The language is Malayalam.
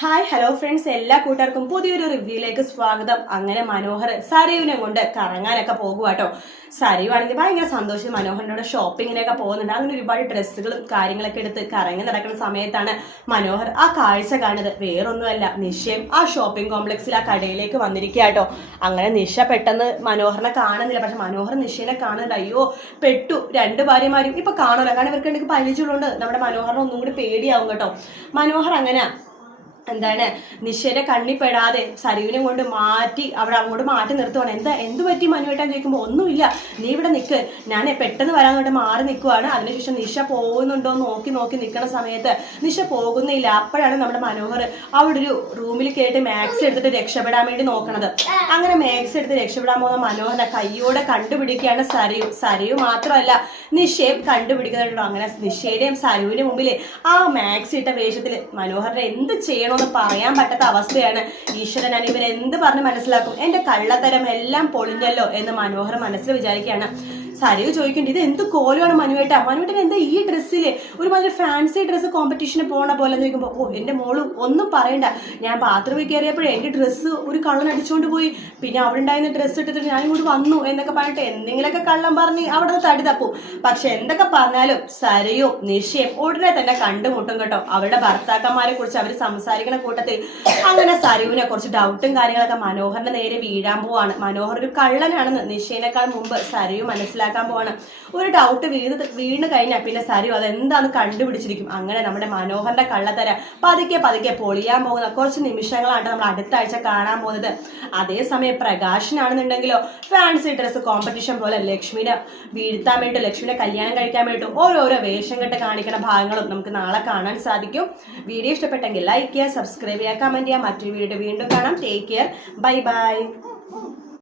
ഹായ് ഹലോ ഫ്രണ്ട്സ്, എല്ലാ കൂട്ടുകാർക്കും പുതിയൊരു റിവ്യൂയിലേക്ക് സ്വാഗതം. അങ്ങനെ മനോഹർ സരയുവിനെ കൊണ്ട് കറങ്ങാനൊക്കെ പോകുവാട്ടോ. സരയു ആണെങ്കിൽ ഭയങ്കര സന്തോഷം മനോഹറിനോട് ഷോപ്പിങ്ങിനൊക്കെ പോകുന്നുണ്ട്. അങ്ങനെ ഒരുപാട് ഡ്രസ്സുകളും കാര്യങ്ങളൊക്കെ എടുത്ത് കറങ്ങി നടക്കുന്ന സമയത്താണ് മനോഹർ ആ കാഴ്ച കാണുന്നത്. വേറൊന്നുമല്ല, നിഷയും ആ ഷോപ്പിംഗ് കോംപ്ലക്സിൽ ആ കടയിലേക്ക് വന്നിരിക്കുകയാട്ടോ. അങ്ങനെ നിഷ പെട്ടെന്ന് മനോഹറിനെ കാണുന്നില്ല. പക്ഷെ മനോഹർ നിഷയെ കാണുന്നുണ്ട്. അയ്യോ പെട്ടു, രണ്ട് ഭാര്യമാരും ഇപ്പൊ കാണുമല്ലോ. കാരണം ഇവർക്ക് പരിചയമുള്ളതുകൊണ്ട് നമ്മുടെ മനോഹറിനെ ഒന്നും കൂടി പേടിയാവും കേട്ടോ. മനോഹർ അങ്ങനെ എന്താണ് നിഷയുടെ കണ്ണിപ്പെടാതെ സരയുവിനെ കൊണ്ട് അവിടെ അങ്ങോട്ട് മാറ്റി നിർത്തുവാണ്. എന്ത് പറ്റി മനുവേട്ടാൻ ചോദിക്കുമ്പോൾ ഒന്നുമില്ല, നീ ഇവിടെ നിൽക്ക്, ഞാൻ പെട്ടെന്ന് വരാൻ മാറി നിൽക്കുവാണ്. അതിനുശേഷം നിഷ പോകുന്നുണ്ടോ നോക്കി നിൽക്കുന്ന സമയത്ത് നിഷ പോകുന്നില്ല. അപ്പോഴാണ് നമ്മുടെ മനോഹർ അവിടെ ഒരു റൂമിൽ കയറ്റി മാക്സ് എടുത്തിട്ട് രക്ഷപ്പെടാൻ വേണ്ടി നോക്കണത്. അങ്ങനെ മാക്സ് എടുത്ത് രക്ഷപ്പെടാൻ പോകുന്ന മനോഹറിനെ കയ്യോടെ കണ്ടുപിടിക്കുകയാണ് സരയു മാത്രമല്ല നിഷയും കണ്ടുപിടിക്കുന്നുണ്ടോ. അങ്ങനെ നിഷയുടെയും സരയുവിന്റെ മുമ്പിൽ ആ മാക്സ് ഇട്ട വേഷത്തിൽ മനോഹറിനെ എന്ത് ചെയ്യണം പറയാൻ പറ്റാത്ത അവസ്ഥയാണ്. ഈശ്വരൻ, ഞാൻ ഇവരെന്ത് പറഞ്ഞ് മനസ്സിലാക്കും, എന്റെ കള്ളത്തരം എല്ലാം പൊളിഞ്ഞല്ലോ എന്ന് മനോഹർ മനസ്സിൽ വിചാരിക്കുകയാണ്. സരയു ചോദിക്കേണ്ടി, ഇത് എന്ത് കോലമാണ് മനുവേട്ടൻ എന്താ ഈ ഡ്രസ്സില് ഒരുമാതിരി ഫാൻസി ഡ്രസ്സ് കോമ്പറ്റീഷന് പോണ പോലെ എന്ന് ചോദിക്കുമ്പോൾ, ഓ എന്റെ മോള് ഒന്നും പറയണ്ട, ഞാൻ ബാത്റൂമിൽ കയറിയപ്പോഴേ എന്റെ ഡ്രസ്സ് ഒരു കള്ളൻ അടിച്ചുകൊണ്ട് പോയി, പിന്നെ അവിടെ ഉണ്ടായിരുന്ന ഡ്രസ്സ് ഇട്ടിട്ട് ഞാൻ ഇങ്ങോട്ട് വന്നു എന്നൊക്കെ പറഞ്ഞിട്ട് എന്തെങ്കിലുമൊക്കെ കള്ളം പറഞ്ഞ് അവിടെ തടി തപ്പും. പക്ഷെ എന്തൊക്കെ പറഞ്ഞാലും സരയും നിഷയും ഉടനെ തന്നെ കണ്ടുമുട്ടും കേട്ടോ. അവരുടെ ഭർത്താക്കന്മാരെ കുറിച്ച് അവർ സംസാരിക്കുന്ന കൂട്ടത്തിൽ അങ്ങനെ സരയുവിനെ കുറച്ച് ഡൗട്ടും കാര്യങ്ങളൊക്കെ മനോഹറിന്റെ നേരെ വീഴാൻ പോവാണ്. മനോഹർ ഒരു കള്ളനാണെന്ന് നിഷേനേക്കാൾ മുമ്പ് സരയു മനസ്സിലാക്കാൻ പോവാണ്. ഒരു ഡൗട്ട് വീണ് കഴിഞ്ഞാൽ പിന്നെ സരയു അതെന്താന്ന് കണ്ടുപിടിച്ചിരിക്കും. അങ്ങനെ നമ്മുടെ മനോഹറിന്റെ കള്ളത്തര പതുക്കെ പൊളിയാൻ പോകുന്ന കുറച്ച് നിമിഷങ്ങളാണ് നമ്മൾ അടുത്ത ആഴ്ച കാണാൻ പോകുന്നത്. അതേസമയം പ്രകാശനാണെന്നുണ്ടെങ്കിലോ ഫാൻസി ഡ്രസ് കോമ്പറ്റീഷൻ പോലെ ലക്ഷ്മിനെ വീഴ്ത്താൻ വേണ്ടി, ലക്ഷ്മിനെ കല്യാണം കഴിക്കാൻ വേണ്ടി ഓരോരോ വേഷം കെട്ട് കാണിക്കുന്ന ഭാഗങ്ങളും നമുക്ക് നാളെ കാണാൻ സാധിക്കും. വീഡിയോ ഇഷ്ടപ്പെട്ടെങ്കിൽ ലൈക്ക് ചെയ്യുക, സബ്സ്ക്രൈബ് ചെയ്യുക, കമന്റ് ചെയ്യുക. മറ്റൊരു വീഡിയോ വീണ്ടും കാണാം. Take care, bye bye.